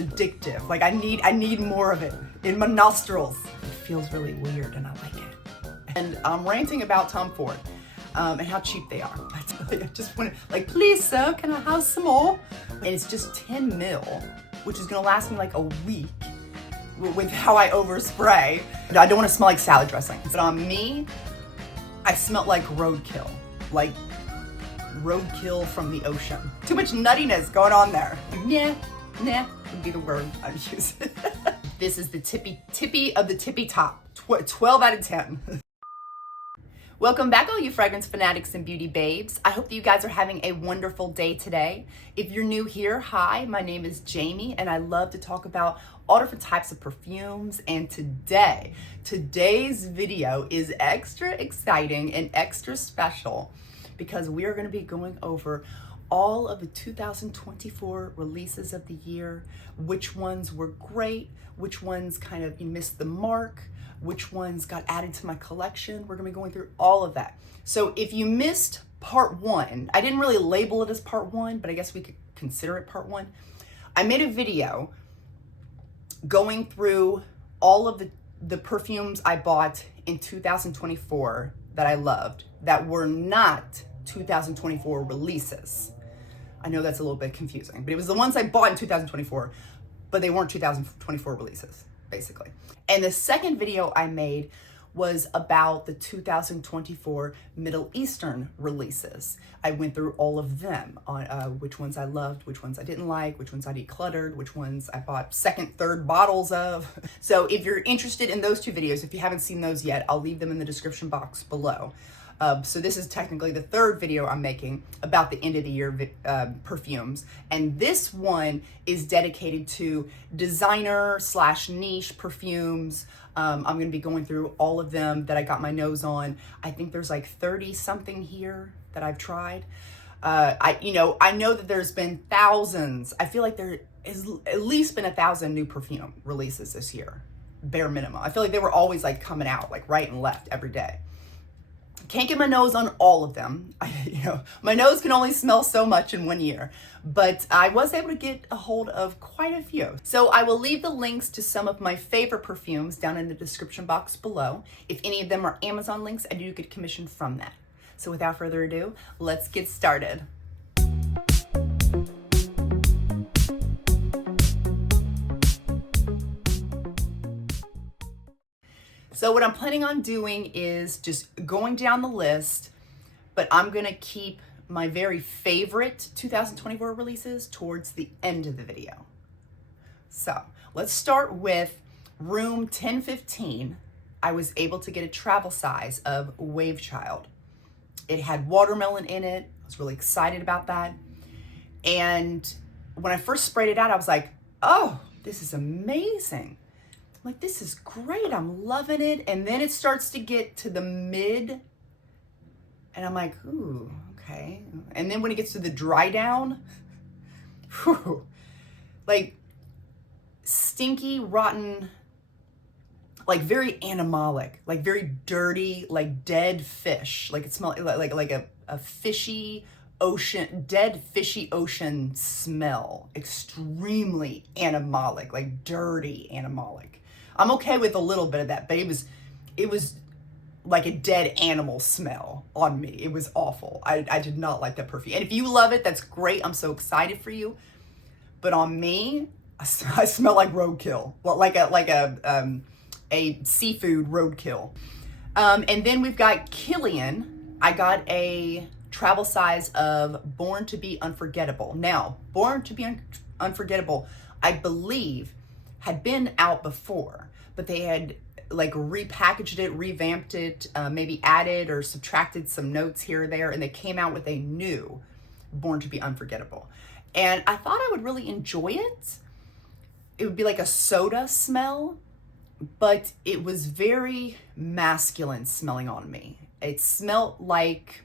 addictive. Like I need more of it in my nostrils. It feels really weird and I like it. And I'm ranting about Tom Ford and how cheap they are. I just want to, like, please sir, can I have some more? And it's just 10 mil, which is gonna last me like a week with how I overspray. I don't want to smell like salad dressing. But on me, I smelled like roadkill. Like roadkill from the ocean. Too much nuttiness going on there. Like, nah would be the word I'd use. This is the tippy of the tippy top. 12 out of 10. Welcome back, all you fragrance fanatics and beauty babes. I hope that you guys are having a wonderful day today. If you're new here, hi, my name is Jamie, and I love to talk about all different types of perfumes. And today's video is extra exciting and extra special because we are going to be going over all of the 2024 releases of the year, which ones were great, which ones kind of missed the mark, which ones got added to my collection. We're gonna be going through all of that. So if you missed part one, I didn't really label it as part one, but I guess we could consider it part one. I made a video going through all of the perfumes I bought in 2024 that I loved that were not 2024 releases. I know that's a little bit confusing, but it was the ones I bought in 2024, but they weren't 2024 releases, basically. And the second video I made was about the 2024 Middle Eastern releases. I went through all of them on which ones I loved, which ones I didn't like, which ones I decluttered, which ones I bought second, third bottles of. So if you're interested in those two videos, if you haven't seen those yet, I'll leave them in the description box below. So this is technically the third video I'm making about the end of the year perfumes. And this one is dedicated to designer / niche perfumes. I'm going to be going through all of them that I got my nose on. I think there's like 30 something here that I've tried. I know that there's been thousands. I feel like there has at least been 1,000 new perfume releases this year, bare minimum. I feel like they were always like coming out like right and left every day. Can't get my nose on all of them. My nose can only smell so much in 1 year, but I was able to get a hold of quite a few. So I will leave the links to some of my favorite perfumes down in the description box below. If any of them are Amazon links, I do get commission from that. So without further ado, let's get started. So what I'm planning on doing is just going down the list, but I'm gonna keep my very favorite 2024 releases towards the end of the video. So let's start with room 1015. I was able to get a travel size of Wave Child. It had watermelon in it. I was really excited about that. And when I first sprayed it out, I was like, oh, this is amazing. Like, this is great, I'm loving it. And then it starts to get to the mid, and I'm like, ooh, okay. And then when it gets to the dry down, whew, like stinky, rotten, like very animalic, like very dirty, like dead fish. Like it smells like a fishy ocean, dead fishy ocean smell. Extremely animalic, like dirty animalic. I'm okay with a little bit of that, but it was like a dead animal smell on me. It was awful. I did not like that perfume. And if you love it, that's great. I'm so excited for you. But on me, I smell like roadkill, like a seafood roadkill. And then we've got Kilian. I got a travel size of Born to be Unforgettable. Now, Born to be Unforgettable, I believe, had been out before, but they had like repackaged it, revamped it, maybe added or subtracted some notes here or there, and they came out with a new Born to be Unforgettable. And I thought I would really enjoy it. It would be like a soda smell, but it was very masculine smelling on me. It smelled like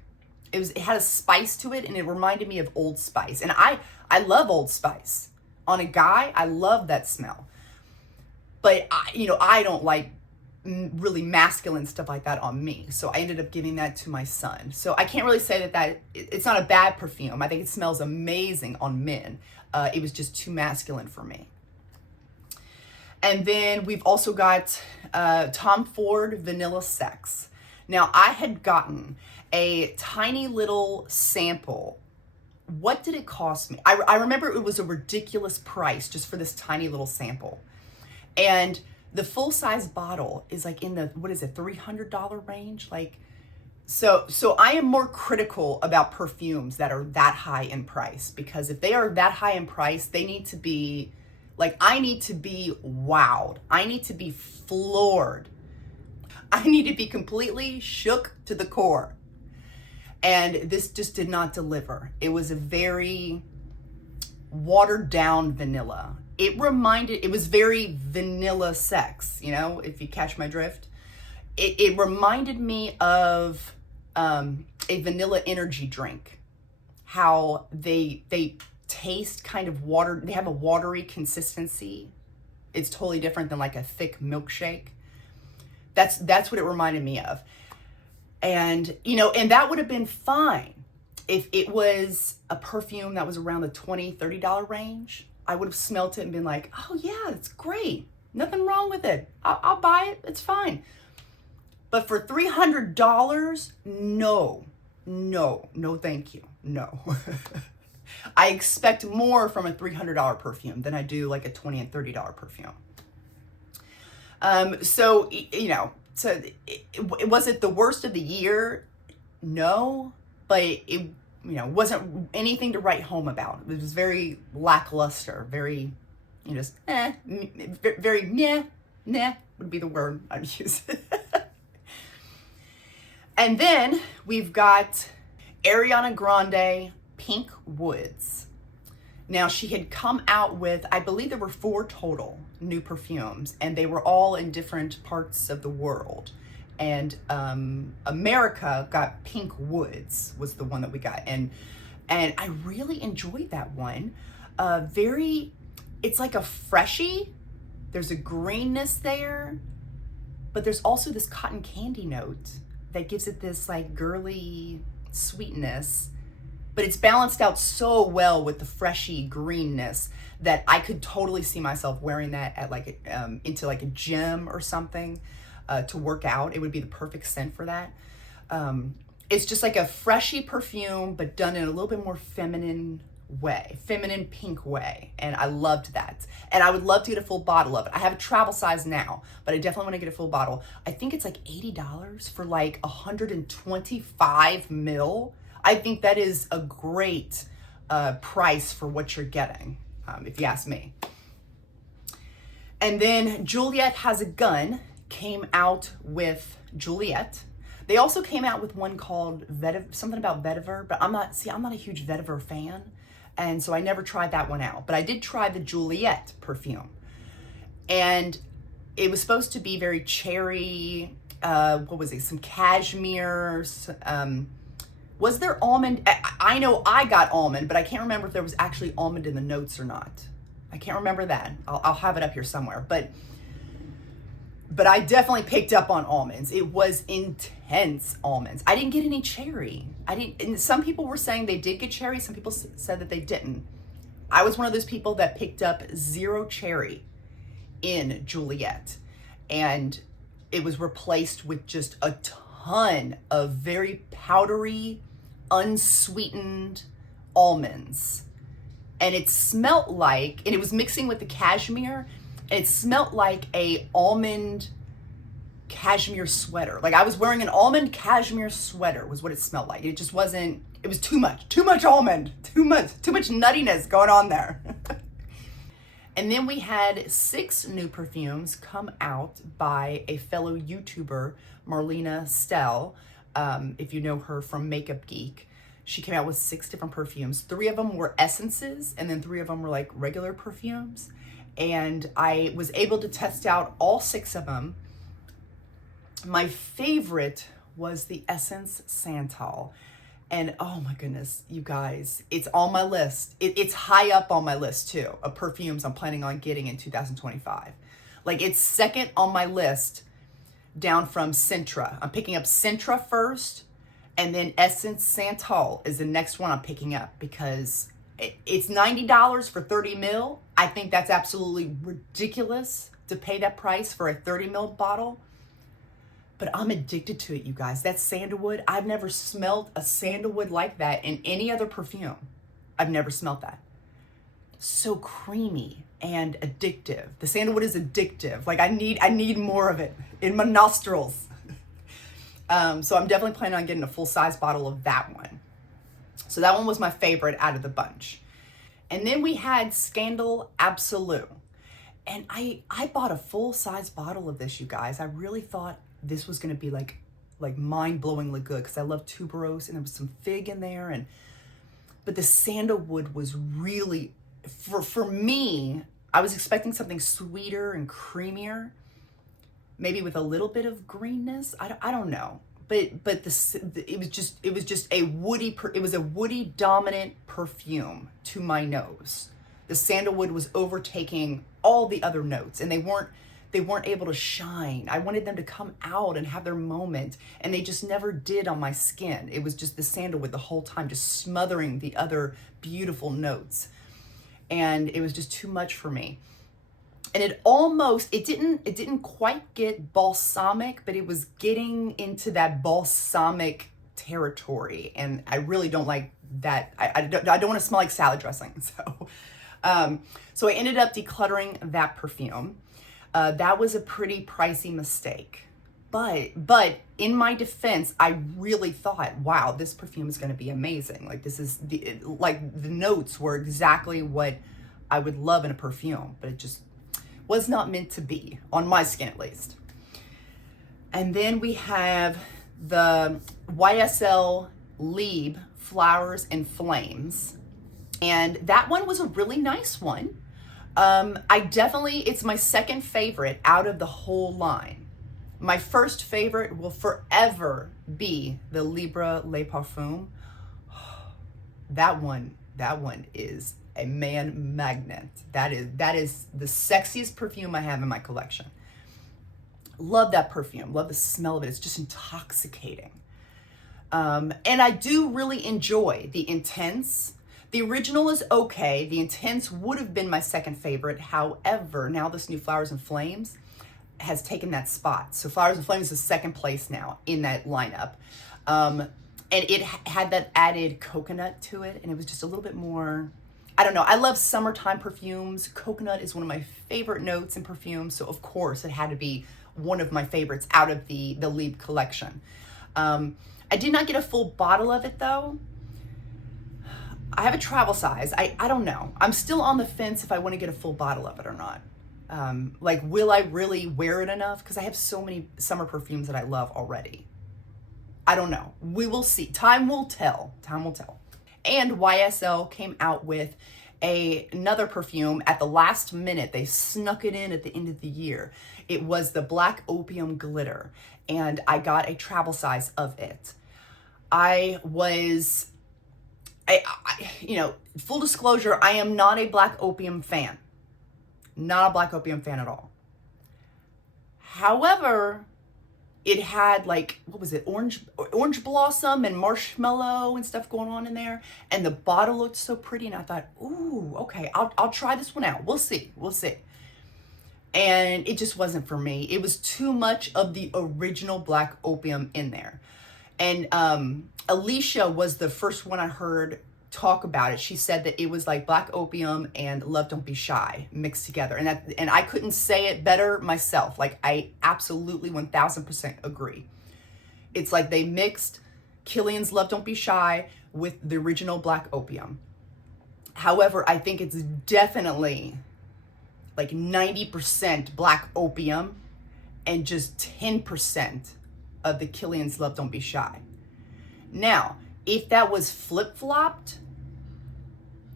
it had a spice to it, and it reminded me of Old Spice. And I love Old Spice. On a guy, I love that smell. But I don't like really masculine stuff like that on me. So I ended up giving that to my son. So I can't really say that it's not a bad perfume. I think it smells amazing on men. It was just too masculine for me. And then we've also got Tom Ford Vanilla Sex. Now, I had gotten a tiny little sample. What did it cost me? I remember it was a ridiculous price just for this tiny little sample. And the full-size bottle is like in the, what is it, $300 range? Like, so I am more critical about perfumes that are that high in price, because if they are that high in price, they need to be, like, I need to be wowed. I need to be floored. I need to be completely shook to the core. And this just did not deliver. It was a very watered down vanilla. It was very vanilla sex, you know, if you catch my drift. It reminded me of a vanilla energy drink. How they taste kind of water, they have a watery consistency. It's totally different than like a thick milkshake. That's what it reminded me of. And, you know, and that would have been fine if it was a perfume that was around the $20, $30 range. I would have smelt it and been like, oh yeah, it's great. Nothing wrong with it. I'll buy it. It's fine. But for $300, no, thank you. No. I expect more from a $300 perfume than I do like a $20 and $30 perfume. So, you know, so was it the worst of the year? No, but it, you know, wasn't anything to write home about. It was very lackluster, very, you know, just, very nah would be the word I'd use. And then we've got Ariana Grande Pink Woods. Now, she had come out with, I believe there were 4 total new perfumes, and they were all in different parts of the world. And America got Pink Woods, was the one that we got. And I really enjoyed that one. It's like a freshie. There's a greenness there, but there's also this cotton candy note that gives it this like girly sweetness. But it's balanced out so well with the freshy greenness that I could totally see myself wearing that at like into like a gym or something to work out. It would be the perfect scent for that. It's just like a freshy perfume, but done in a little bit more feminine pink way. And I loved that. And I would love to get a full bottle of it. I have a travel size now, but I definitely want to get a full bottle. I think it's like $80 for like 125 ml. I think that is a great price for what you're getting, if you ask me. And then Juliet Has a Gun came out with Juliet. They also came out with one called something about vetiver, but I'm not a huge vetiver fan. And so I never tried that one out, but I did try the Juliet perfume. And it was supposed to be very cherry, what was it? Some cashmere, was there almond? I know I got almond, but I can't remember if there was actually almond in the notes or not. I can't remember that. I'll have it up here somewhere. But I definitely picked up on almonds. It was intense almonds. I didn't get any cherry. And some people were saying they did get cherry. Some people said that they didn't. I was one of those people that picked up 0 cherry in Juliet. And it was replaced with just a ton of very powdery, unsweetened almonds. And it smelt like, and it was mixing with the cashmere, and it smelt like a almond cashmere sweater. Like I was wearing an almond cashmere sweater was what it smelled like. It just wasn't, it was too much almond, too much nuttiness going on there. And then we had 6 new perfumes come out by a fellow YouTuber, Marlena Stell. If you know her from Makeup Geek, she came out with 6 different perfumes. 3 of them were essences, and then 3 of them were like regular perfumes. And I was able to test out all 6 of them. My favorite was the Essence Santal. And oh my goodness, you guys, it's on my list. It's high up on my list too, of perfumes I'm planning on getting in 2025. Like it's second on my list down from Sintra. I'm picking up Sintra first, and then Essence Santal is the next one I'm picking up because it's $90 for 30 ml. I think that's absolutely ridiculous. to pay that price for a 30 ml bottle. But I'm addicted to it, you guys. That sandalwood, I've never smelled a sandalwood like that in any other perfume. I've never smelled that. So creamy and addictive. The sandalwood is addictive. Like I need more of it in my nostrils. So I'm definitely planning on getting a full size bottle of that one. So that one was my favorite out of the bunch. And then we had Scandal Absolute. And I bought a full size bottle of this, you guys. I really thought this was gonna be like mind-blowingly good because I love tuberose and there was some fig in there. But the sandalwood was really, for me, I was expecting something sweeter and creamier, maybe with a little bit of greenness. I don't know, but it was just a woody dominant perfume to my nose. The sandalwood was overtaking all the other notes, and they weren't able to shine. I wanted them to come out and have their moment, and they just never did on my skin. It was just the sandalwood the whole time, just smothering the other beautiful notes. And it was just too much for me. And it didn't quite get balsamic, but it was getting into that balsamic territory. And I really don't like that. I don't want to smell like salad dressing. So I ended up decluttering that perfume. That was a pretty pricey mistake. But in my defense, I really thought, wow, this perfume is going to be amazing. Like the notes were exactly what I would love in a perfume, but it just was not meant to be, on my skin at least. And then we have the YSL Liebe Flowers and Flames. And that one was a really nice one. It's my second favorite out of the whole line. My first favorite will forever be the Libre Les Parfums. That one is a man magnet. That is the sexiest perfume I have in my collection. Love that perfume. Love the smell of it. It's just intoxicating. And I do really enjoy the Intense. The original is okay. The Intense would have been my second favorite. However, now this new Flowers and Flames has taken that spot. So Flowers and Flames is second place now in that lineup. And it had that added coconut to it, and it was just a little bit more, I don't know. I love summertime perfumes. Coconut is one of my favorite notes in perfumes, so of course it had to be one of my favorites out of the Liebe collection. I did not get a full bottle of it though. I have a travel size. I don't know. I'm still on the fence if I want to get a full bottle of it or not. Will I really wear it enough? Because I have so many summer perfumes that I love already. I don't know. We will see. Time will tell. Time will tell. And YSL came out with another perfume at the last minute. They snuck it in at the end of the year. It was the Black Opium Glitter, and I got a travel size of it. Full disclosure, I am not a Black Opium fan. Not a Black Opium fan at all. However, it had orange blossom and marshmallow and stuff going on in there, and the bottle looked so pretty, and I thought, ooh, okay, I'll try this one out. We'll see. And it just wasn't for me. It was too much of the original Black Opium in there. And Alicia was the first one I heard talk about it. She said that it was like Black Opium and Love Don't Be Shy mixed together, and I couldn't say it better myself. Like, I absolutely 1000% agree. It's like they mixed Kilian's Love Don't Be Shy with the original Black Opium. However, I think it's definitely like 90% Black Opium and just 10% of the Kilian's Love Don't Be Shy. Now, if that was flip-flopped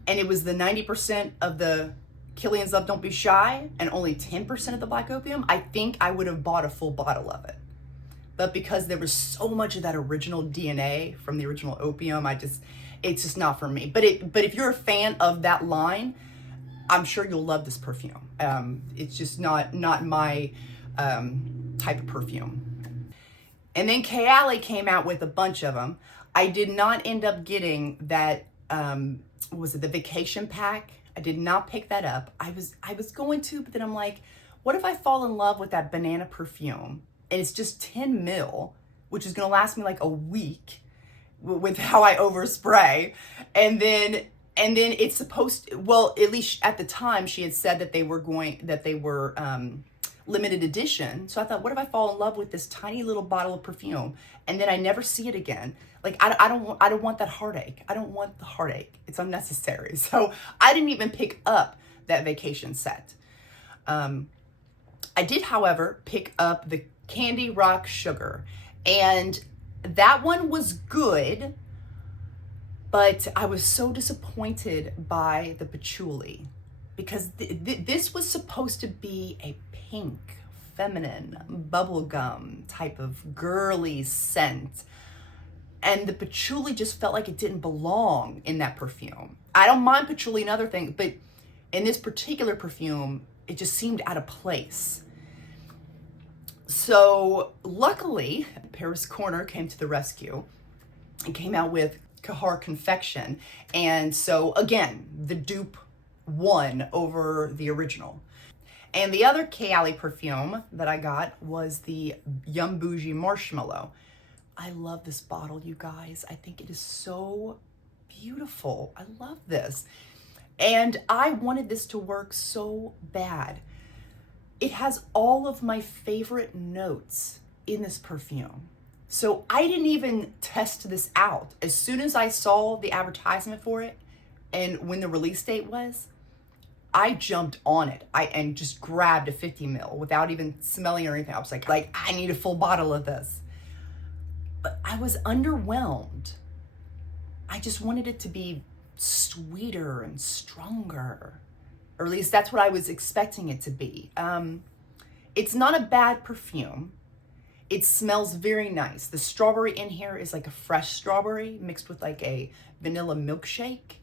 and it was the 90% of the Kilian's Love Don't Be Shy and only 10% of the Black Opium, I think I would have bought a full bottle of it. But because there was so much of that original DNA from the original Opium, it's just not for me. But if you're a fan of that line, I'm sure you'll love this perfume. It's just not my type of perfume. And then Kayali came out with a bunch of them. I did not end up getting that, the vacation pack? I did not pick that up. I was going to, but then I'm like, what if I fall in love with that banana perfume and it's just 10 mil, which is gonna last me like a week with how I overspray, and then it's supposed to, well, at least at the time she had said that they were limited edition. So I thought, what if I fall in love with this tiny little bottle of perfume and then I never see it again? Like, I don't want that heartache. I don't want the heartache. It's unnecessary. So I didn't even pick up that vacation set. I did, however, pick up the Candy Rock Sugar, and that one was good, but I was so disappointed by the patchouli, because this was supposed to be a pink, feminine, bubblegum type of girly scent. And the patchouli just felt like it didn't belong in that perfume. I don't mind patchouli and other things, but in this particular perfume, it just seemed out of place. So luckily, Paris Corner came to the rescue and came out with Cahar Confection. And so again, the dupe won over the original. And the other Kayali perfume that I got was the Yum Bougie Marshmallow. I love this bottle, you guys. I think it is so beautiful. I love this. And I wanted this to work so bad. It has all of my favorite notes in this perfume. So I didn't even test this out. As soon as I saw the advertisement for it and when the release date was, I jumped on it. And just grabbed a 50 ml without even smelling or anything. I was like, I need a full bottle of this. But I was underwhelmed. I just wanted it to be sweeter and stronger. Or at least that's what I was expecting it to be. It's not a bad perfume. It smells very nice. The strawberry in here is like a fresh strawberry mixed with like a vanilla milkshake.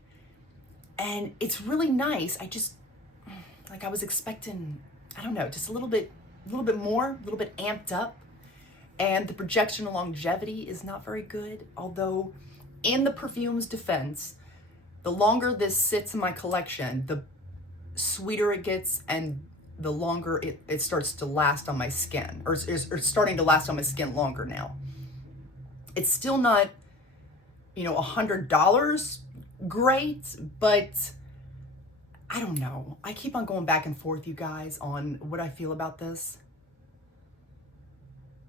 And it's really nice. I was expecting, I don't know, just a little bit more, a little bit amped up. And the projection longevity is not very good. Although in the perfume's defense, the longer this sits in my collection, the sweeter it gets and the longer it starts to last on my skin, or is starting to last on my skin longer now. It's still not, $100 great, but I don't know. I keep on going back and forth, you guys, on what I feel about this.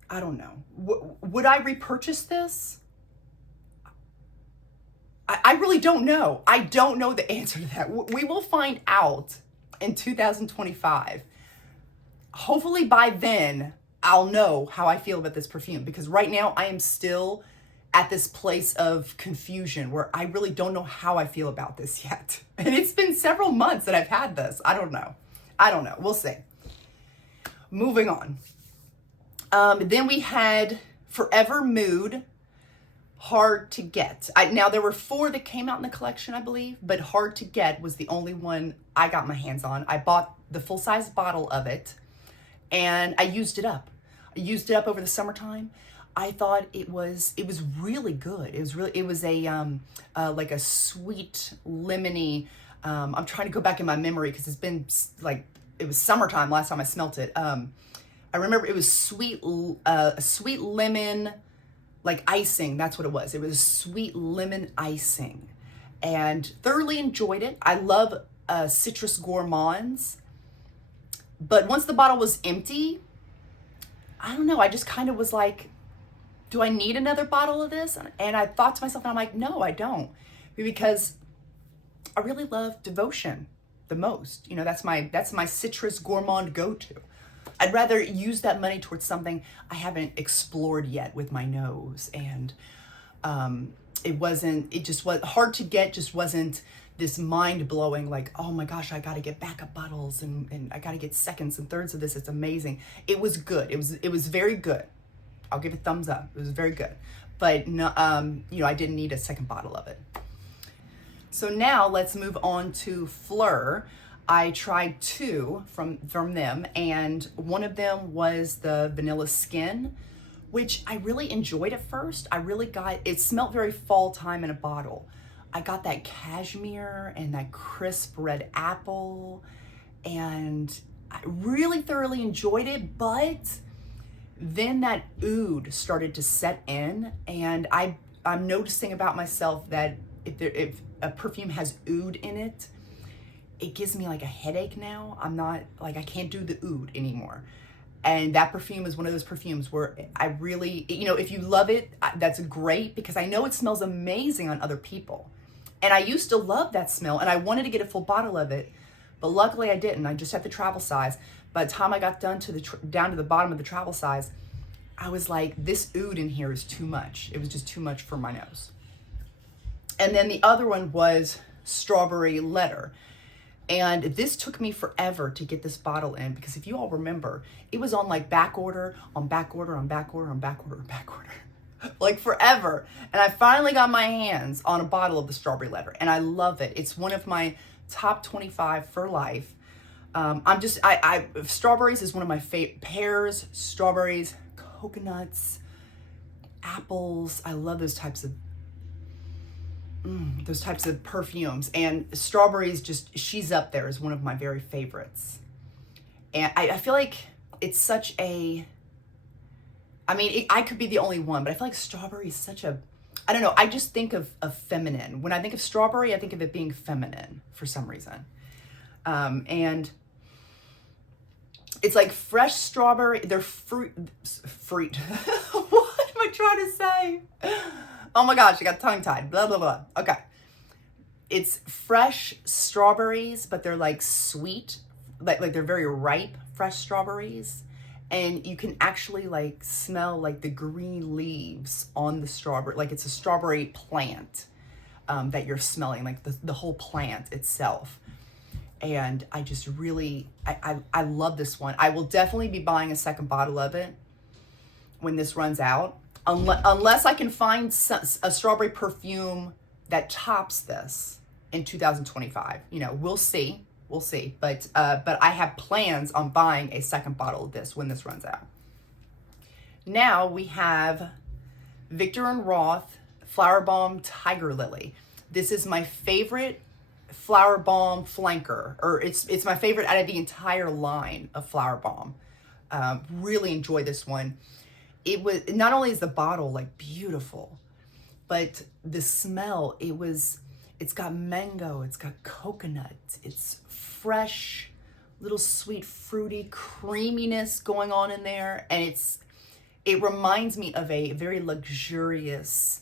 I don't know. Would I repurchase this? I really don't know. I don't know the answer to that. We will find out in 2025. Hopefully by then, I'll know how I feel about this perfume, because right now I am still at this place of confusion where I really don't know how I feel about this yet. And it's been several months that I've had this. I don't know. We'll see. Moving on. Then we had Forever Mood, Hard to Get. Now there were 4 that came out in the collection, I believe, but Hard to Get was the only one I got my hands on. I bought the full-size bottle of it and I used it up. I used it up over the summertime. I thought it was really good. It was a like a sweet lemony. I'm trying to go back in my memory because it's been like, it was summertime last time I smelt it. I remember it was sweet lemon, like icing. That's what it was. It was sweet lemon icing, and thoroughly enjoyed it. I love citrus gourmands, but once the bottle was empty, I don't know. I just kind of was like, do I need another bottle of this? And I thought to myself, and I'm like, no, I don't, because I really love Devotion the most. That's my citrus gourmand go-to. I'd rather use that money towards something I haven't explored yet with my nose. And it just was hard to get, just wasn't this mind-blowing, like, oh my gosh, I gotta get backup bottles and I gotta get seconds and thirds of this. It's amazing. It was good. It was very good. I'll give it thumbs up. It was very good. But no, I didn't need a second bottle of it. So now let's move on to Fleur. I tried 2 from them, and one of them was the Vanilla Skin, which I really enjoyed at first. It smelled very fall time in a bottle. I got that cashmere and that crisp red apple, and I really thoroughly enjoyed it, but then that oud started to set in, and I'm noticing about myself that if a perfume has oud in it, it gives me like a headache now. I'm not, like, I can't do the oud anymore. And that perfume is one of those perfumes where I really, you know, if you love it, that's great, because I know it smells amazing on other people. And I used to love that smell, and I wanted to get a full bottle of it, but luckily I didn't. I just had the travel size. By the time I got done to down to the bottom of the travel size, I was like, this oud in here is too much. It was just too much for my nose. And then the other one was Strawberry Letter. And this took me forever to get this bottle in, because if you all remember, it was on like back order, on back order, on back order, on back order, on back order, like forever. And I finally got my hands on a bottle of the Strawberry Letter, and I love it. It's one of my top 25 for life. Strawberries is one of my favorite. Pears, strawberries, coconuts, apples. I love those types of perfumes, and strawberries, just, she's up there as one of my very favorites. And I feel like it's such a, I mean, I could be the only one, but I feel like strawberry is such a, I don't know, I just think of feminine. When I think of strawberry, I think of it being feminine for some reason. And it's like fresh strawberry, they're fruit. What am I trying to say? Oh my gosh, I got tongue-tied, blah, blah, blah. Okay. It's fresh strawberries, but they're like sweet, like they're very ripe, fresh strawberries. And you can actually like smell like the green leaves on the strawberry, like it's a strawberry plant that you're smelling, like the whole plant itself. And I just really, I love this one. I will definitely be buying a second bottle of it when this runs out. Unless I can find a strawberry perfume that tops this in 2025. You know, we'll see. We'll see. But I have plans on buying a second bottle of this when this runs out. Now we have Viktor & Roth Flower Bomb Tiger Lily. This is my favorite Flower Bomb flanker, or it's my favorite out of the entire line of Flower Bomb. Really enjoy this one. It was, not only is the bottle like beautiful, but the smell, it's got mango, it's got coconut, it's fresh, little sweet, fruity creaminess going on in there. And it reminds me of a very luxurious,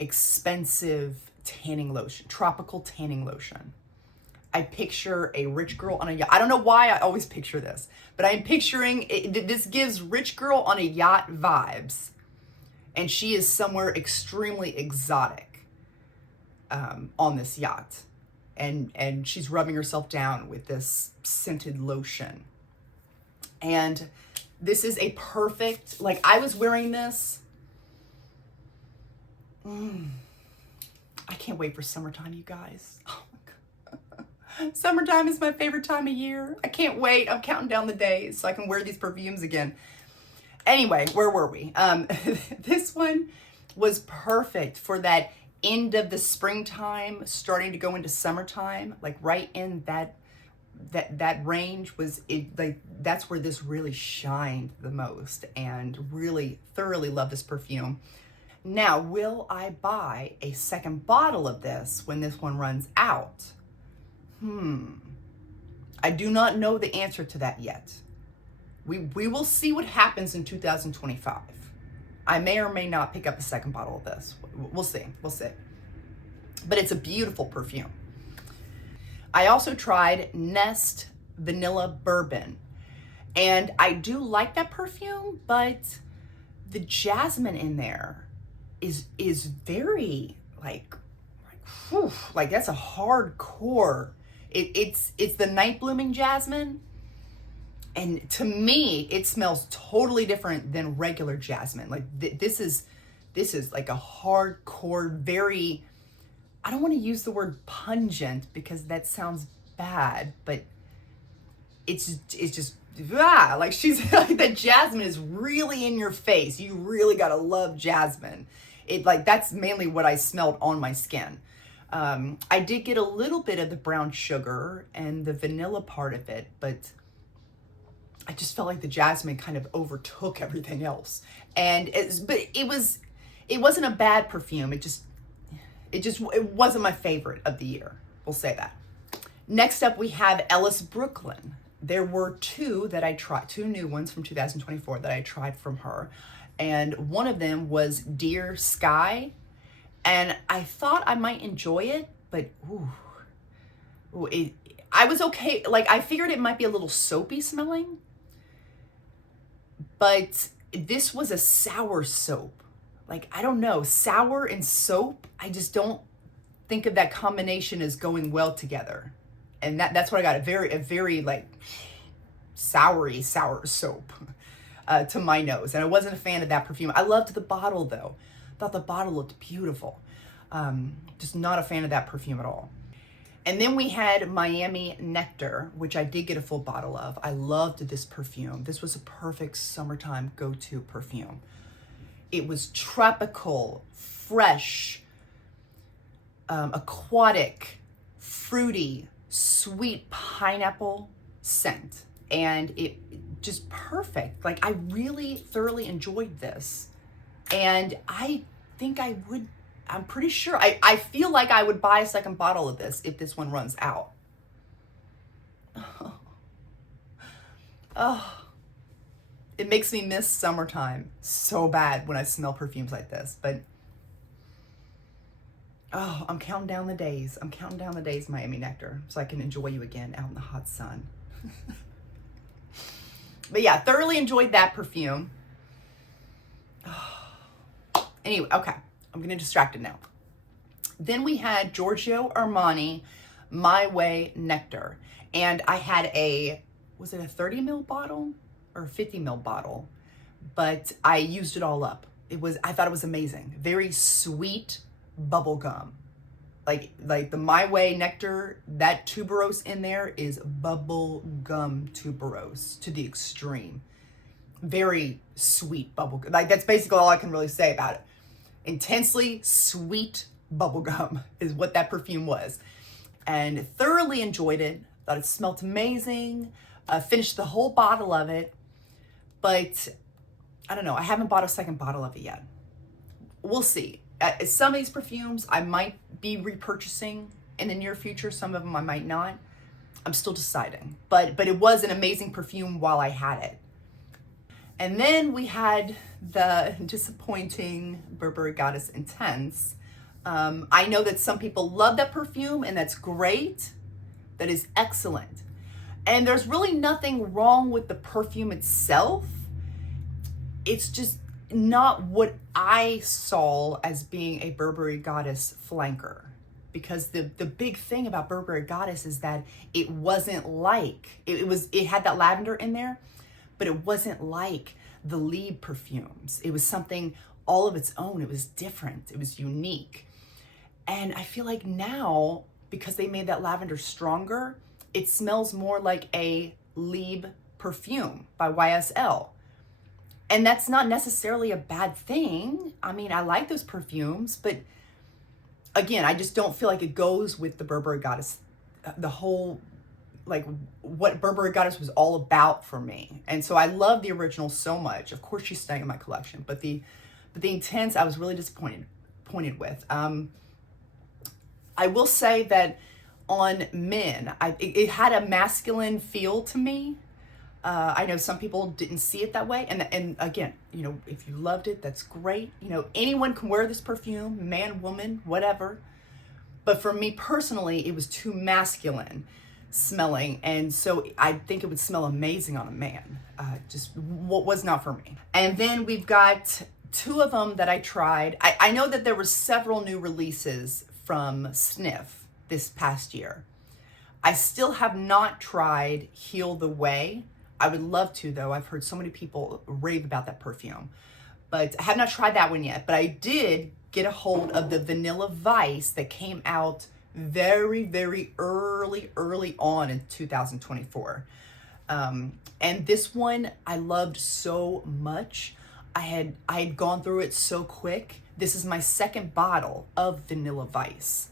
expensive tanning lotion, tropical tanning lotion. I picture a rich girl on a yacht. I don't know why I always picture this, but I'm picturing it, this gives rich girl on a yacht vibes, and she is somewhere extremely exotic on this yacht, and she's rubbing herself down with this scented lotion. And this is a perfect, like, I was wearing this. I can't wait for summertime, you guys. Oh my God. Summertime is my favorite time of year. I can't wait. I'm counting down the days so I can wear these perfumes again. Anyway, where were we? This one was perfect for that end of the springtime, starting to go into summertime, like right in that range was it, like that's where this really shined the most, and really thoroughly love this perfume. Now, will I buy a second bottle of this when this one runs out? I do not know the answer to that yet. We will see what happens in 2025. I may or may not pick up a second bottle of this. We'll see. We'll see. But it's a beautiful perfume. I also tried Nest Vanilla Bourbon. And I do like that perfume, but the jasmine in there is very whew, like that's a hardcore. It's the night blooming jasmine. And to me, it smells totally different than regular jasmine. Like this is like a hardcore, very, I don't want to use the word pungent because that sounds bad, but it's just, like she's like, that jasmine is really in your face. You really got to love jasmine. That's mainly what I smelled on my skin. I did get a little bit of the brown sugar and the vanilla part of it, but just felt like the jasmine kind of overtook everything else. And it wasn't a bad perfume. It wasn't my favorite of the year. We'll say that. Next up, we have Ellis Brooklyn. There were two that I tried, two new ones from 2024 that I tried from her. And one of them was Dear Sky. And I thought I might enjoy it, but I was okay. Like, I figured it might be a little soapy smelling, but this was a sour soap. Like, I don't know, sour and soap, I just don't think of that combination as going well together. And that's what I got, a very like sour soap to my nose. And I wasn't a fan of that perfume. I loved the bottle though. Thought the bottle looked beautiful. Just not a fan of that perfume at all. And then we had Miami Nectar, which I did get a full bottle of. I loved this perfume. This was a perfect summertime go-to perfume. It was tropical, fresh, aquatic, fruity, sweet pineapple scent. And it just perfect. Like, I really thoroughly enjoyed this. And I think I'm pretty sure, I feel like I would buy a second bottle of this if this one runs out. Oh, it makes me miss summertime so bad when I smell perfumes like this, but oh, I'm counting down the days. I'm counting down the days, Miami Nectar, so I can enjoy you again out in the hot sun. But yeah, thoroughly enjoyed that perfume. Anyway, okay, I'm getting distracted now. Then we had Giorgio Armani My Way Nectar. And I had was it a 30 ml bottle or a 50 ml bottle? But I used it all up. I thought it was amazing. Very sweet bubble gum. Like the My Way Nectar, that tuberose in there is bubble gum tuberose to the extreme. Very sweet bubble gum. Like, that's basically all I can really say about it. Intensely sweet bubble gum is what that perfume was. And thoroughly enjoyed it. Thought it smelled amazing. Finished the whole bottle of it. But I don't know. I haven't bought a second bottle of it yet. We'll see. Some of these perfumes I might be repurchasing in the near future. Some of them I might not. I'm still deciding. But it was an amazing perfume while I had it. And then we had the disappointing Burberry Goddess Intense. I know that some people love that perfume, and that's great. That is excellent. And there's really nothing wrong with the perfume itself. It's just not what I saw as being a Burberry Goddess flanker. Because the big thing about Burberry Goddess is that it wasn't like, it had that lavender in there, but it wasn't like the Lieb perfumes. It was something all of its own. It was different. It was unique. And I feel like now, because they made that lavender stronger, it smells more like a Lieb perfume by YSL. And that's not necessarily a bad thing. I mean, I like those perfumes, but again, I just don't feel like it goes with the Burberry Goddess, the whole, like, what Burberry Goddess was all about for me. And so I love the original so much. Of course, she's staying in my collection, but the Intense, I was really disappointed with. I will say that on men, it had a masculine feel to me. I know some people didn't see it that way. And again, you know, if you loved it, that's great. You know, anyone can wear this perfume, man, woman, whatever. But for me personally, it was too masculine smelling. And so I think it would smell amazing on a man. Just what was not for me. And then we've got two of them that I tried. I know that there were several new releases from Sniff this past year. I still have not tried Heal the Way. I would love to, though. I've heard so many people rave about that perfume, but I have not tried that one yet. But I did get a hold of the Vanilla Vice that came out very, very early on in 2024. And this one I loved so much. I had gone through it so quick. This is my second bottle of Vanilla Vice.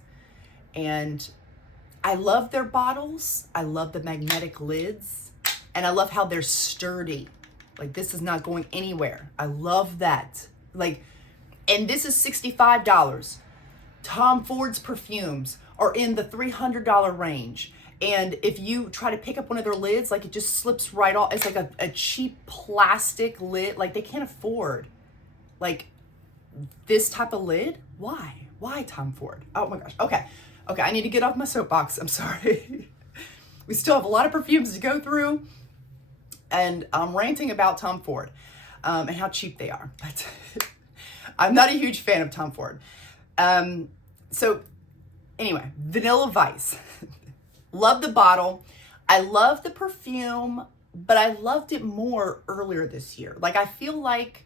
And I love their bottles. I love the magnetic lids. And I love how they're sturdy. Like, this is not going anywhere. I love that. Like, and this is $65. Tom Ford's perfumes are in the $300 range. And if you try to pick up one of their lids, like, it just slips right off. It's like a cheap plastic lid. Like, they can't afford, like, this type of lid. Why? Why Tom Ford? Oh my gosh. Okay. Okay, I need to get off my soapbox. I'm sorry. We still have a lot of perfumes to go through. And I'm ranting about Tom Ford and how cheap they are. But I'm not a huge fan of Tom Ford. So anyway, Vanilla Vice. Love the bottle. I love the perfume, but I loved it more earlier this year. Like, I feel like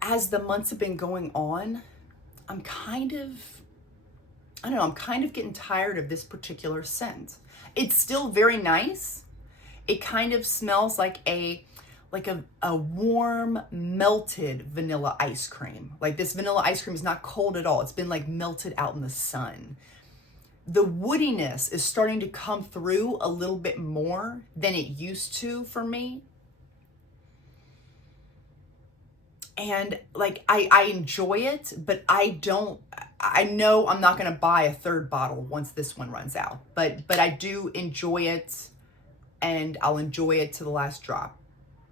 as the months have been going on, I'm kind of getting tired of this particular scent. It's still very nice. It kind of smells like a warm, melted vanilla ice cream. Like, this vanilla ice cream is not cold at all. It's been like melted out in the sun. The woodiness is starting to come through a little bit more than it used to for me. And like, I enjoy it, but I know I'm not going to buy a third bottle once this one runs out, but I do enjoy it, and I'll enjoy it to the last drop,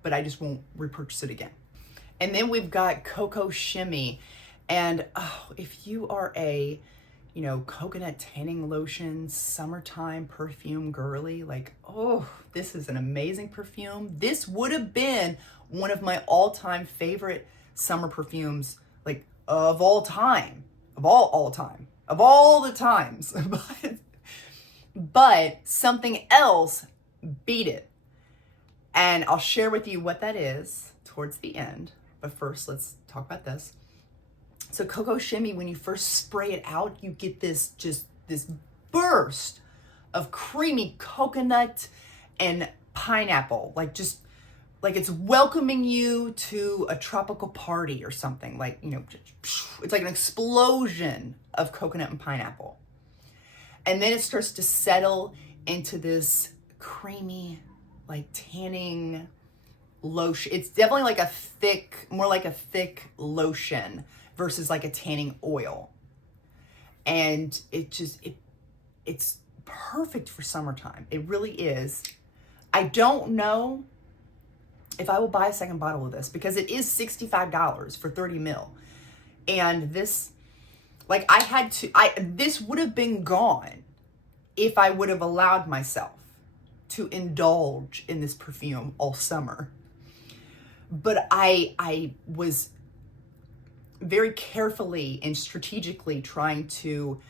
but I just won't repurchase it again. And then we've got Cocoa Shimmy. And if you are a, coconut tanning lotion, summertime perfume girly, like, this is an amazing perfume. This would have been one of my all-time favorite summer perfumes, like, of all time, of all the times. But something else beat it. And I'll share with you what that is towards the end. But first, let's talk about this. So Cocoa Shimmy, when you first spray it out, you get this burst of creamy coconut and pineapple, like it's welcoming you to a tropical party or something. Like, it's like an explosion of coconut and pineapple. And then it starts to settle into this creamy, like, tanning lotion. It's definitely like more like a thick lotion versus like a tanning oil. And it's perfect for summertime. It really is. I don't know if I will buy a second bottle of this, because it is $65 for 30 ml. And this, like, this would have been gone if I would have allowed myself to indulge in this perfume all summer. But I was very carefully and strategically trying to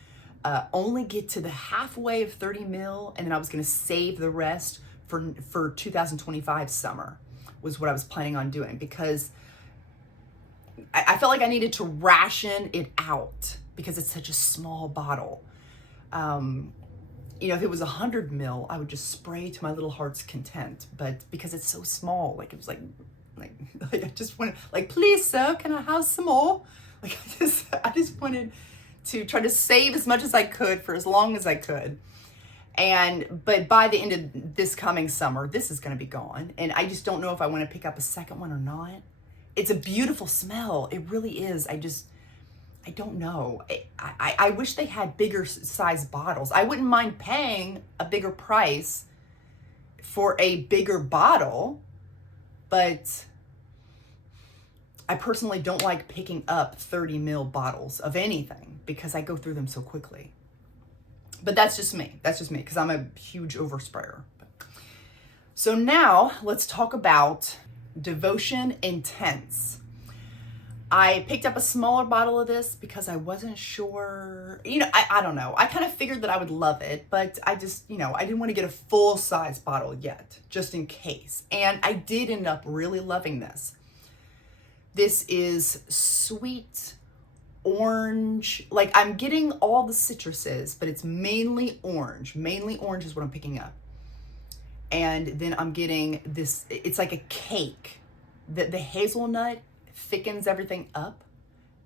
only get to the halfway of 30 ml, and then I was going to save the rest for 2025 summer, was what I was planning on doing, because I felt like I needed to ration it out because it's such a small bottle. If it was 100 ml, I would just spray to my little heart's content. But because it's so small, like, it was like I just wanted, like, please, sir, can I have some more? Like, I just wanted to try to save as much as I could for as long as I could. But by the end of this coming summer, this is going to be gone. And I just don't know if I want to pick up a second one or not. It's a beautiful smell. It really is. I don't know. I wish they had bigger size bottles. I wouldn't mind paying a bigger price for a bigger bottle, but I personally don't like picking up 30 ml bottles of anything because I go through them so quickly. But that's just me. That's just me, because I'm a huge oversprayer. So now let's talk about Devotion Intense. I picked up a smaller bottle of this because I wasn't sure, I don't know. I kind of figured that I would love it, but I just, I didn't want to get a full size bottle yet, just in case. And I did end up really loving this. This is sweet orange. Like, I'm getting all the citruses, but it's mainly orange. Mainly orange is what I'm picking up. And then I'm getting this, it's like a cake. The hazelnut thickens everything up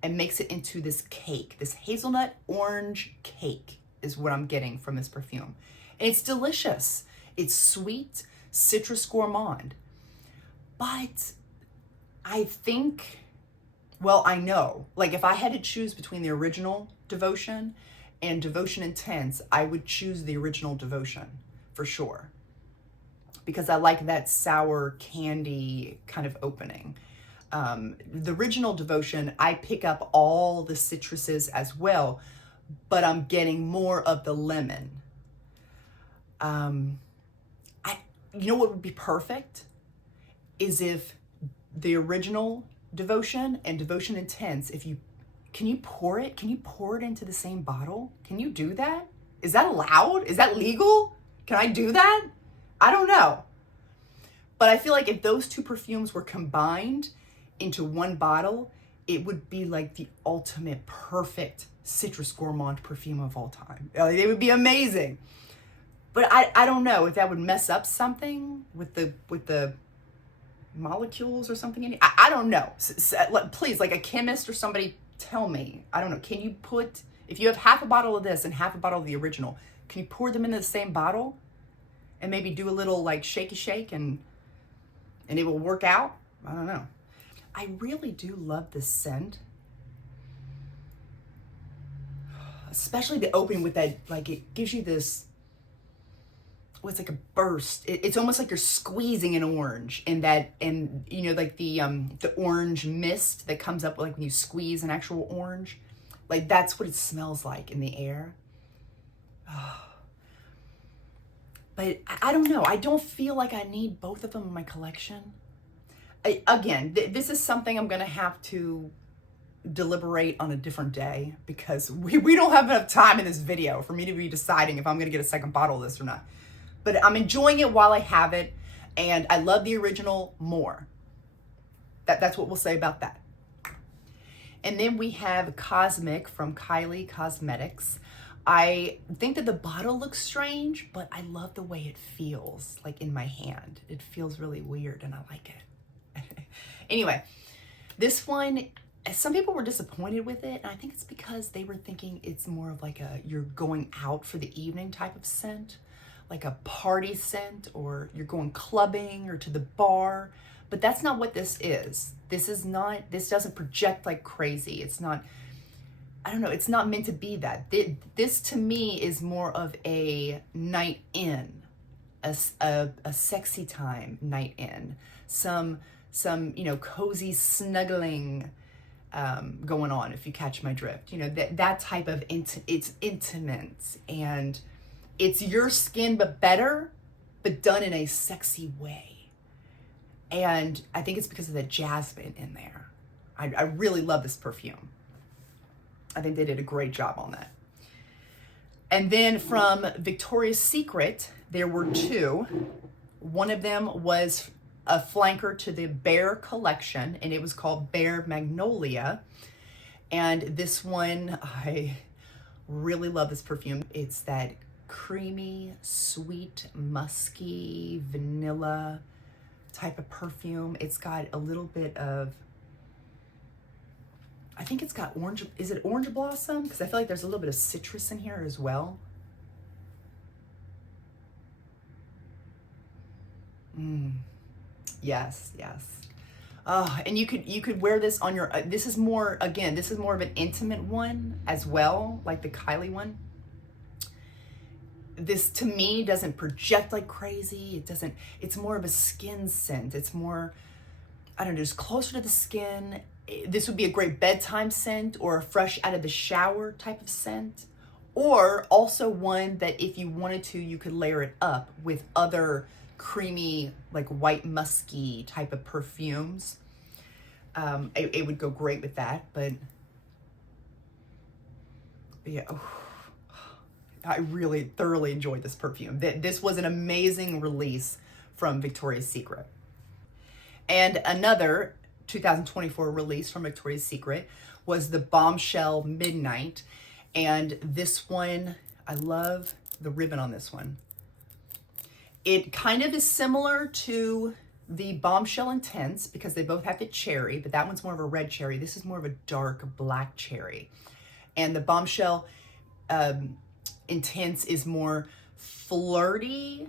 and makes it into this cake. This hazelnut orange cake is what I'm getting from this perfume. And it's delicious. It's sweet, citrus gourmand. But I think, well, I know, like if I had to choose between the original Devotion and Devotion Intense, I would choose the original Devotion for sure. Because I like that sour candy kind of opening. The original Devotion, I pick up all the citruses as well, but I'm getting more of the lemon. You know what would be perfect is if the original Devotion and Devotion Intense, can you pour it into the same bottle? Can you do that? Is that allowed? Is that legal? Can I do that? I don't know. But I feel like if those two perfumes were combined into one bottle, it would be like the ultimate perfect citrus gourmand perfume of all time. It would be amazing. But I don't know if that would mess up something with the molecules or something in it. I don't know. Please, like a chemist or somebody, tell me. I don't know. Can you put, if you have half a bottle of this and half a bottle of the original, can you pour them into the same bottle and maybe do a little like shaky shake and it will work out? I don't know. I really do love this scent. Especially the opening with that, like it gives you this, it's like a burst. It's almost like you're squeezing an orange, and you know, like the orange mist that comes up like when you squeeze an actual orange, like that's what it smells like in the air. Oh. But I don't know. I don't feel like I need both of them in my collection. Again, this is something I'm gonna have to deliberate on a different day because we don't have enough time in this video for me to be deciding if I'm gonna get a second bottle of this or not. But I'm enjoying it while I have it, and I love the original more. That's what we'll say about that. And then we have Cosmic from Kayali Cosmetics. I think that the bottle looks strange, but I love the way it feels, like in my hand. It feels really weird, and I like it. Anyway, this one, some people were disappointed with it, and I think it's because they were thinking it's more of like you're going out for the evening type of scent, like a party scent, or you're going clubbing or to the bar, but that's not what this is. This doesn't project like crazy. It's not, I don't know, it's not meant to be that. This to me is more of a night in, a sexy time night in, some you know, cozy snuggling going on, if you catch my drift. You know, that type of, it's intimate, and it's your skin but better, but done in a sexy way. And I think it's because of the jasmine in there. I really love this perfume. I think they did a great job on that. And then from Victoria's Secret, there were two. One of them was a flanker to the Bare collection, and it was called Bare Magnolia. And this one, I really love this perfume. It's that creamy, sweet, musky, vanilla type of perfume. It's got a little bit of, I think it's got orange, is it orange blossom? Because I feel like there's a little bit of citrus in here as well. Yes, yes. And you could wear this on your, this is more, again, this is more of an intimate one as well, like the Kayali one. This to me doesn't project like crazy. It's more of a skin scent. It's more, I don't know, just closer to the skin. This would be a great bedtime scent or a fresh out of the shower type of scent. Or also one that if you wanted to, you could layer it up with other creamy, like white musky type of perfumes. It would go great with that, but yeah. I really thoroughly enjoyed this perfume. This was an amazing release from Victoria's Secret. And another 2024 release from Victoria's Secret was the Bombshell Midnight. And this one, I love the ribbon on this one. It kind of is similar to the Bombshell Intense because they both have the cherry, but that one's more of a red cherry. This is more of a dark black cherry. And the Bombshell Intense is more flirty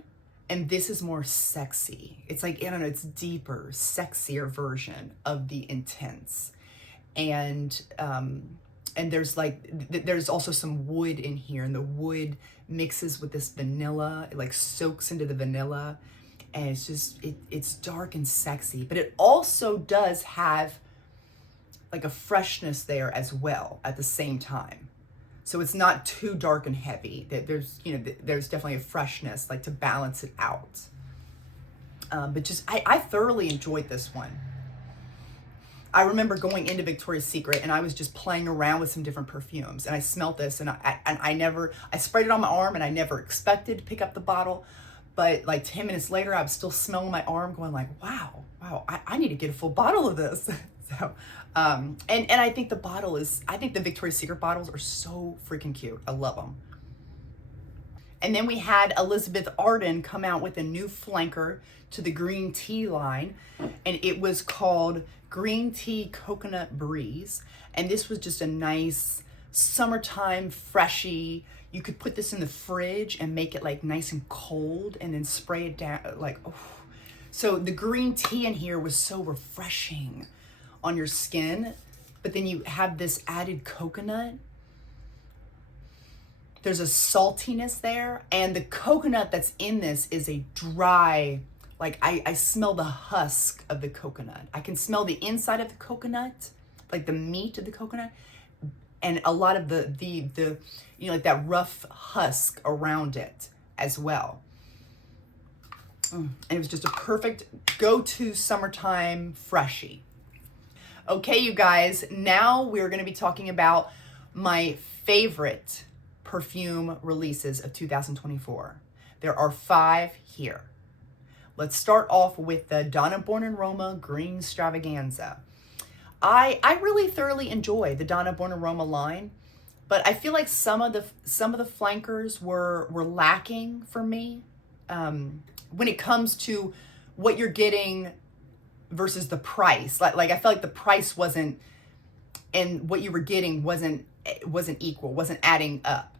And this is more sexy. It's like, I don't know, it's deeper, sexier version of the Intense. And there's like, there's also some wood in here, and the wood mixes with this vanilla. It like soaks into the vanilla, and it's just, it's dark and sexy, but it also does have like a freshness there as well at the same time. So it's not too dark and heavy. There's, you know, there's definitely a freshness like to balance it out. But just, I thoroughly enjoyed this one. I remember going into Victoria's Secret and I was just playing around with some different perfumes, and I smelled this, and I sprayed it on my arm, and I never expected to pick up the bottle. But like 10 minutes later, I was still smelling my arm going like, wow, I need to get a full bottle of this. So, and I think I think the Victoria's Secret bottles are so freaking cute. I love them. And then we had Elizabeth Arden come out with a new flanker to the green tea line, and it was called Green Tea Coconut Breeze. And this was just a nice summertime freshy. You could put this in the fridge and make it like nice and cold, and then spray it down like, oh. So the green tea in here was so refreshing on your skin, but then you have this added coconut. There's a saltiness there, and the coconut that's in this is a dry, like I smell the husk of the coconut. I can smell the inside of the coconut, like the meat of the coconut, and a lot of the you know, like that rough husk around it as well. And it was just a perfect go-to summertime freshie. Okay, you guys, now we're going to be talking about my favorite perfume releases of 2024. There are 5 here. Let's start off with the Donna Born&Roma Green Stravaganza. I really thoroughly enjoy the Donna Born&Roma line, but I feel like some of the flankers were lacking for me when it comes to what you're getting versus the price. Like I felt like the price wasn't, and what you were getting wasn't equal, wasn't adding up.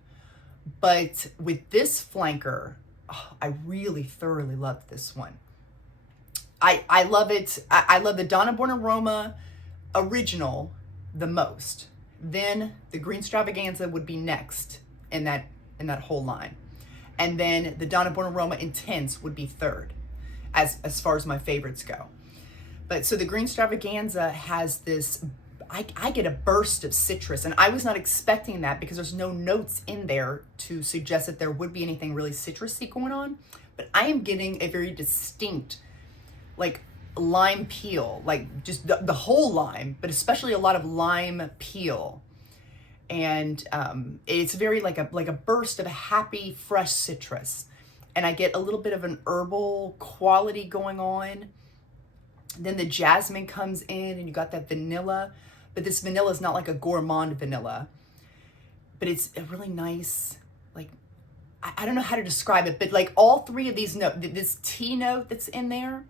But with this flanker, oh, I really thoroughly loved this one. I love it. I love the Donna Born&Roma original the most. Then the Green Stravaganza would be next in that whole line. And then the Donna Born&Roma Intense would be third as far as my favorites go. But so the Green Stravaganza has this, I get a burst of citrus, and I was not expecting that because there's no notes in there to suggest that there would be anything really citrusy going on. But I am getting a very distinct, like lime peel, like just the whole lime, but especially a lot of lime peel. And it's very like a burst of happy, fresh citrus. And I get a little bit of an herbal quality going on. Then the jasmine comes in, and you got that vanilla, but this vanilla is not like a gourmand vanilla, but it's a really nice, like, I don't know how to describe it, but like all 3 of these notes, this tea note that's in there,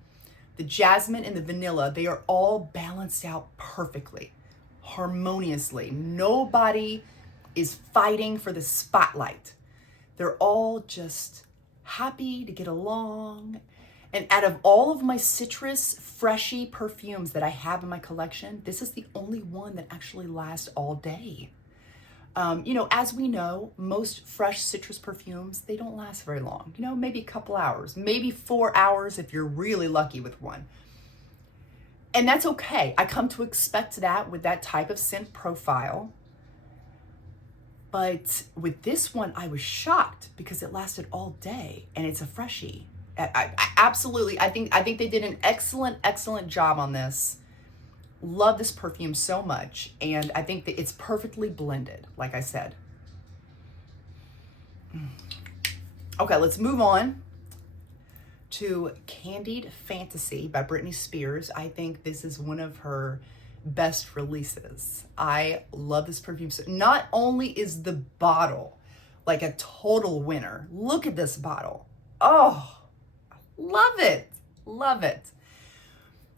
the jasmine and the vanilla, they are all balanced out perfectly, harmoniously. Nobody is fighting for the spotlight. They're all just happy to get along. And out of all of my citrus, freshy perfumes that I have in my collection, this is the only one that actually lasts all day. You know, as we know, most fresh citrus perfumes, they don't last very long. You know, maybe a couple hours, maybe 4 hours if you're really lucky with one. And that's okay. I come to expect that with that type of scent profile. But with this one, I was shocked because it lasted all day, and it's a freshie. I absolutely, I think they did an excellent job on this. Love this perfume so much, and I think that it's perfectly blended, like I said. Okay, let's move on to Candied Fantasy by Britney Spears. I think this is one of her best releases. I love this perfume. So not only is the bottle like a total winner, look at this bottle. Oh, love it.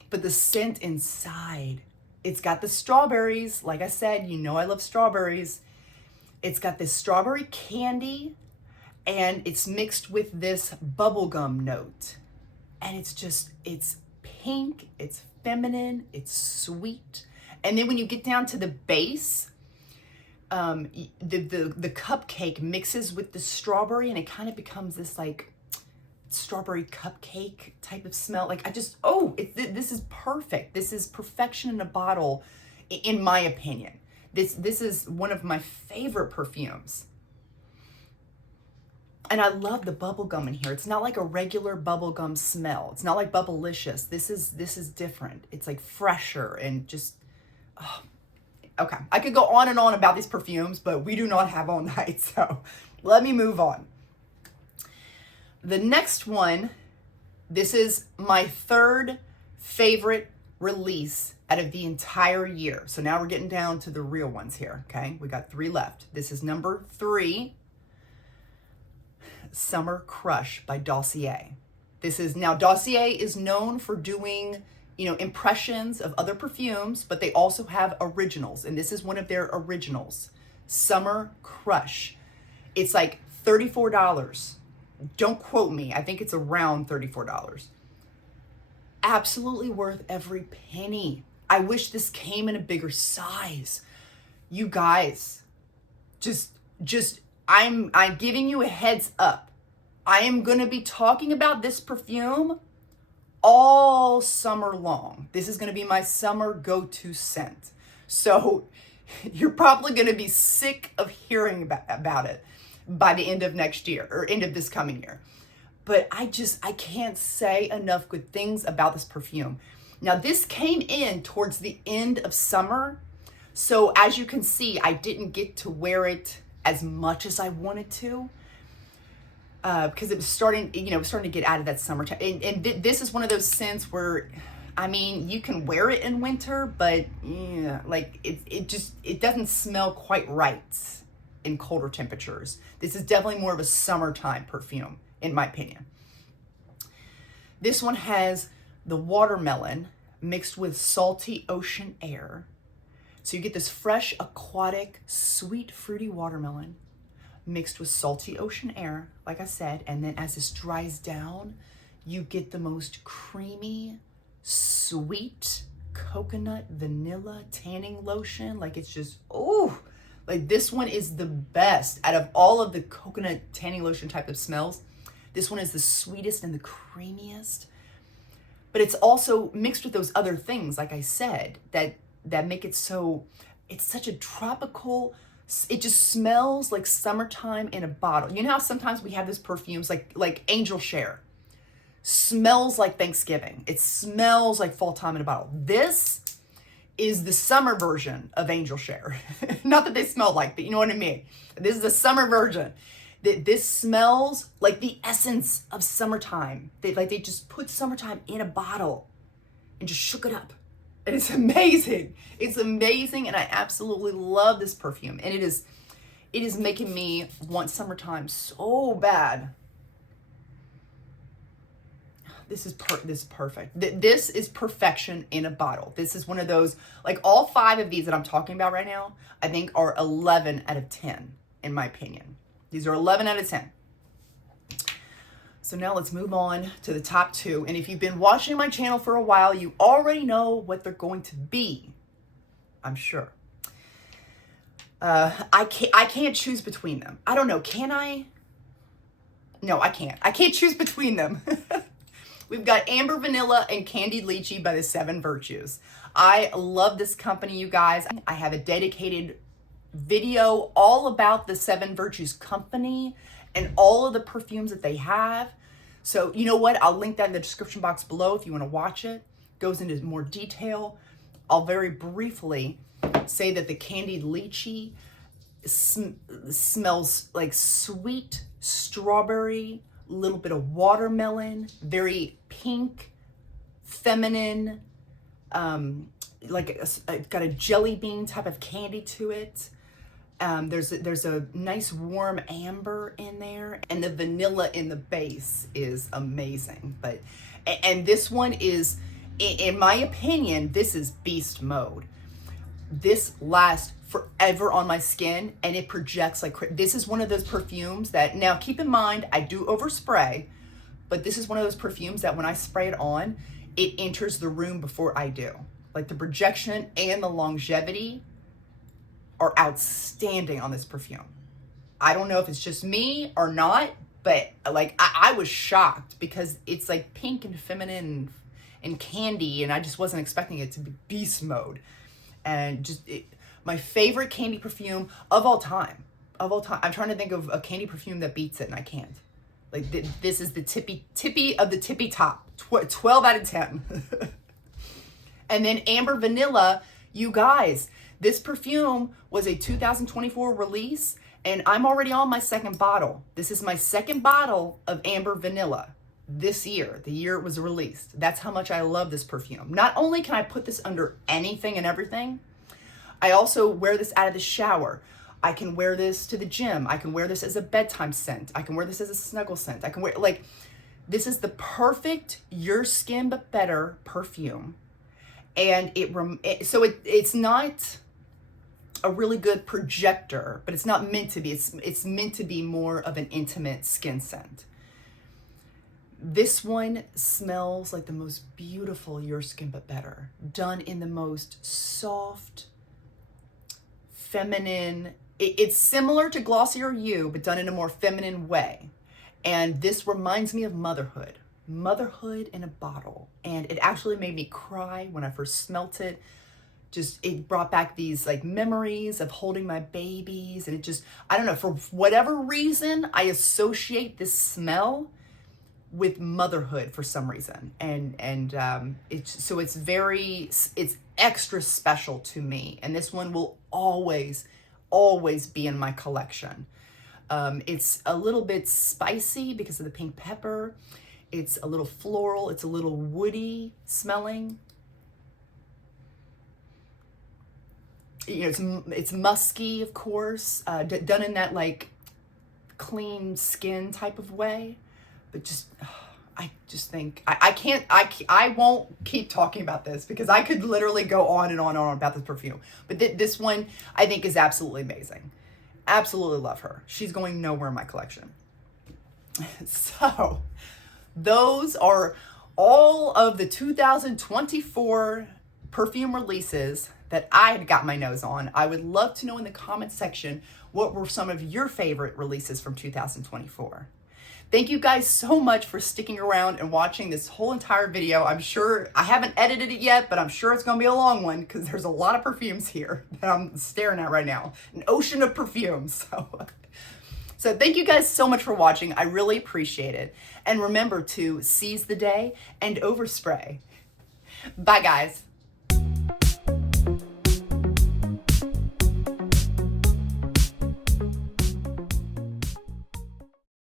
But the scent inside, it's got the strawberries. Like I said, you know I love strawberries. It's got this strawberry candy, and it's mixed with this bubblegum note. And it's pink, it's feminine, it's sweet. And then when you get down to the base, the cupcake mixes with the strawberry, and it kind of becomes this like strawberry cupcake type of smell. Like this is perfect. This is perfection in a bottle, in my opinion. This is one of my favorite perfumes. And I love the bubblegum in here. It's not like a regular bubblegum smell. It's not like Bubblicious. This is different. It's like fresher and just, oh. Okay. I could go on and on about these perfumes, but we do not have all night. So let me move on. The next one, this is my third favorite release out of the entire year. So now we're getting down to the real ones here. Okay. We got 3 left. This is number 3. Summer Crush by Dossier. Dossier is known for doing, impressions of other perfumes, but they also have originals, and this is one of their originals, Summer Crush. It's like $34. Don't quote me. I think it's around $34. Absolutely worth every penny. I wish this came in a bigger size. You guys, I'm giving you a heads up. I am going to be talking about this perfume all summer long. This is going to be my summer go-to scent. So you're probably going to be sick of hearing about it by the end of next year or end of this coming year. But I can't say enough good things about this perfume. Now, this came in towards the end of summer. So as you can see, I didn't get to wear it as much as I wanted to, because it was starting to get out of that summertime. And this is one of those scents where, you can wear it in winter, but it doesn't smell quite right in colder temperatures. This is definitely more of a summertime perfume, in my opinion. This one has the watermelon mixed with salty ocean air. So you get this fresh, aquatic, sweet, fruity watermelon mixed with salty ocean air, like I said. And then as this dries down, you get the most creamy, sweet coconut vanilla tanning lotion. Like it's just, this one is the best out of all of the coconut tanning lotion type of smells. This one is the sweetest and the creamiest. But it's also mixed with those other things, like I said, that make it so, it's such a tropical, it just smells like summertime in a bottle. You know how sometimes we have these perfumes like Angel Share, smells like Thanksgiving. It smells like fall time in a bottle. This is the summer version of Angel Share. Not that they smell like, but you know what I mean? This is the summer version. This smells like the essence of summertime. They just put summertime in a bottle and just shook it up. And it's amazing. It's amazing, and I absolutely love this perfume. And it is making me want summertime so bad. This is perfect. This is perfection in a bottle. This is one of those, like all 5 of these that I'm talking about right now, I think are 11 out of 10, in my opinion. These are 11 out of 10. So now let's move on to the top 2. And if you've been watching my channel for a while, you already know what they're going to be, I'm sure. I can't choose between them. I don't know. Can I? No, I can't. I can't choose between them. We've got Amber Vanilla and Candied Lychee by the 7 Virtues. I love this company, you guys. I have a dedicated video all about the 7 Virtues company and all of the perfumes that they have. So you know what? I'll link that in the description box below if you want to watch it. Goes into more detail. I'll very briefly say that the Candied Lychee smells like sweet strawberry, a little bit of watermelon, very pink, feminine, it's got a jelly bean type of candy to it. There's a nice warm amber in there, and the vanilla in the base is amazing. And this one is, in my opinion, this is beast mode. This lasts forever on my skin, and it projects like this is one of those perfumes that, now keep in mind, I do overspray, but this is one of those perfumes that when I spray it on, it enters the room before I do. Like the projection and the longevity are outstanding on this perfume. I don't know if it's just me or not, but like I was shocked because it's like pink and feminine and candy, and I just wasn't expecting it to be beast mode. And just my favorite candy perfume of all time. Of all time. I'm trying to think of a candy perfume that beats it, and I can't. Like this is the tippy of the tippy top. 12 out of 10. And then Amber Vanilla, you guys, this perfume was a 2024 release, and I'm already on my second bottle. This is my second bottle of Amber Vanilla this year, the year it was released. That's how much I love this perfume. Not only can I put this under anything and everything, I also wear this out of the shower. I can wear this to the gym. I can wear this as a bedtime scent. I can wear this as a snuggle scent. I can wear, like, this is the perfect your skin but better perfume. And it's not a really good projector, but it's not meant to be. It's meant to be more of an intimate skin scent. This one smells like the most beautiful your skin but better, done in the most soft, feminine. It's similar to Glossier You, but done in a more feminine way. And this reminds me of motherhood. Motherhood in a bottle. And it actually made me cry when I first smelt it. Just, it brought back these like memories of holding my babies. And it just, I don't know, for whatever reason, I associate this smell with motherhood for some reason. And it's extra special to me. And this one will always be in my collection. It's a little bit spicy because of the pink pepper. It's a little floral. It's a little woody smelling. You know, it's musky, of course, done in that like clean skin type of way. But just, I just think, I won't keep talking about this because I could literally go on and on and on about this perfume. But this one, I think, is absolutely amazing. Absolutely love her. She's going nowhere in my collection. So, those are all of the 2024 perfume releases that I had got my nose on. I would love to know in the comment section what were some of your favorite releases from 2024. Thank you guys so much for sticking around and watching this whole entire video. I'm sure, I haven't edited it yet, but I'm sure it's gonna be a long one because there's a lot of perfumes here that I'm staring at right now. An ocean of perfumes. So thank you guys so much for watching. I really appreciate it. And remember to seize the day and overspray. Bye guys.